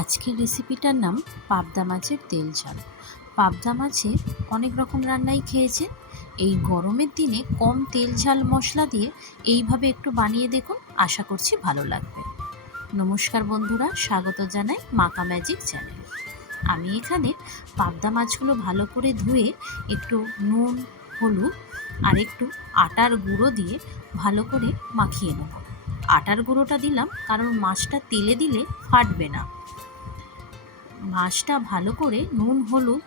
আজকের রেসিপিটার নাম পাবদা মাছের তেল ঝাল। পাবদা মাছের অনেক রকম রান্নাই খেয়েছেন। এই গরমের দিনে কম তেল ঝাল মশলা দিয়ে এইভাবে একটু বানিয়ে দেখুন, আশা করছি ভালো লাগবে। নমস্কার বন্ধুরা, স্বাগত জানাই মাকা ম্যাজিক চ্যানেলে। আমি এখানে পাবদা মাছগুলো ভালো করে ধুয়ে একটু নুন, হলুদ আর একটু আটার গুঁড়ো দিয়ে ভালো করে মাখিয়ে নেব। আটার গুঁড়োটা দিলাম কারণ মাছটা তেলে দিলে ফাটবে না। মাছটা ভালো করে নুন হলুদ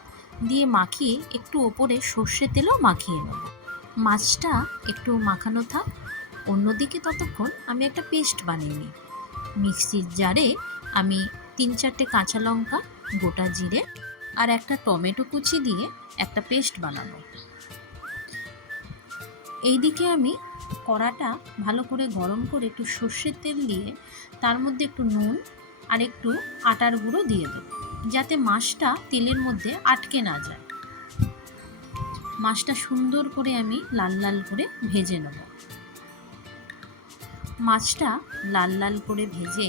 দিয়ে মাখিয়ে একটু ওপরে সর্ষের তেলও মাখিয়ে নেব। মাছটা একটু মাখানো থাক, অন্যদিকে ততক্ষণ আমি একটা পেস্ট বানিয়ে নিই। মিক্সির জারে আমি 3-4টে কাঁচা লঙ্কা, গোটা জিরে আর একটা টমেটো কুচি দিয়ে একটা পেস্ট বানাবো। এইদিকে আমি কড়াটা ভালো করে গরম করে একটু সর্ষের তেল দিয়ে তার মধ্যে একটু নুন আর একটু আটার গুঁড়ো দিয়ে দেবো, যাতে মাছটা তেলের মধ্যে আটকে না যায়। মাছটা সুন্দর করে আমি লাল লাল করে ভেজে নেব। মাছটা লাল লাল করে ভেজে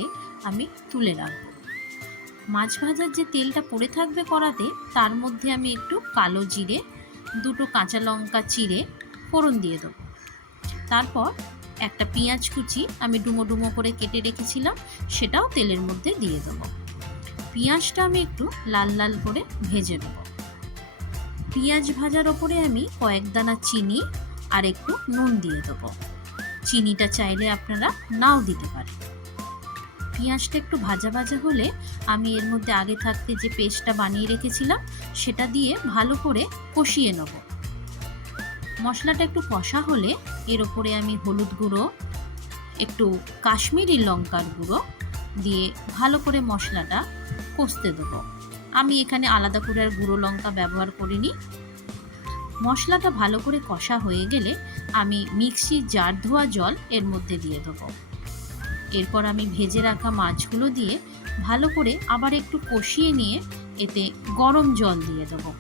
আমি তুলে রাখব। মাছ ভাজার যে তেলটা পড়ে থাকবে কড়াতে, তার মধ্যে আমি একটু কালো জিরে, 2টো কাঁচা লঙ্কা চিড়ে ফোড়ন দিয়ে দেবো। তারপর একটা পেঁয়াজ কুচি আমি ডুমো ডুমো করে কেটে রেখেছিলাম, সেটাও তেলের মধ্যে দিয়ে দেবো। পেঁয়াজটা আমি একটু লাল লাল করে ভেজে নেব। পেঁয়াজ ভাজার ওপরে আমি কয়েক দানা চিনি আর একটু নুন দিয়ে দেবো। চিনিটা চাইলে আপনারা নাও দিতে পারেন। পেঁয়াজটা একটু ভাজা ভাজা হলে আমি এর মধ্যে আগে থাকতে যে পেস্টটা বানিয়ে রেখেছিলাম সেটা দিয়ে ভালো করে কষিয়ে নেব। মশলাটা একটু কষা হলে এর ওপরে আমি হলুদ গুঁড়ো, একটু কাশ্মীরি লঙ্কার গুঁড়ো দিয়ে ভালো করে মশলাটা কষতে দেবো। আমি এখানে আলাদা করে আর গুঁড়ো লঙ্কা ব্যবহার করিনি। মশলাটা ভালো করে কষা হয়ে গেলে আমি মিক্সির জার ধোয়া জল এর মধ্যে দিয়ে দেবো। এরপর আমি ভেজে রাখা মাছগুলো দিয়ে ভালো করে আবার একটু কষিয়ে নিয়ে এতে গরম জল দিয়ে দেবো।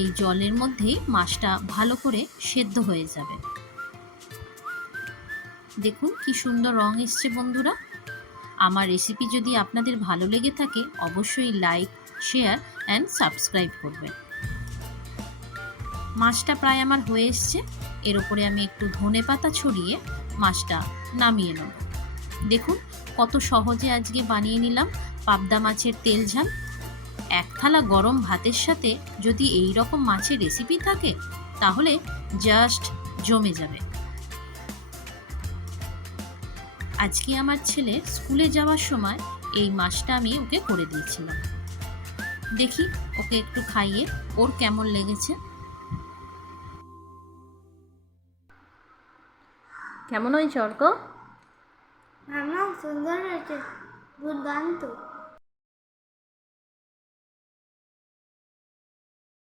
এই জলের মধ্যেই মাছটা ভালো করে সেদ্ধ হয়ে যাবে। দেখুন কি সুন্দর রং এসছে বন্ধুরা। আমার রেসিপি যদি আপনাদের ভালো লেগে থাকে অবশ্যই লাইক, শেয়ার অ্যান্ড সাবস্ক্রাইব করবেন। মাছটা প্রায় আমার হয়ে এসছে। এর ওপরে আমি একটু ধনেপাতা ছড়িয়ে মাছটা নামিয়ে নেব। দেখুন কত সহজে আজকে বানিয়ে নিলাম পাবদা মাছের তেল ঝাল। এক থালা গরম ভাতের সাথে যদি এই রকম মাছের রেসিপি থাকে তাহলে জাস্ট জমে যাবে। আজকে আমার ছেলে স্কুলে যাওয়ার সময় এই মাছটা আমি ওকে করে দিয়েছিলাম। দেখি ওকে একটু খাইয়ে ওর কেমন লেগেছে। কেমন হয়েছে অর্ক? মামা সুন্দর হয়েছে, দুর্দান্ত।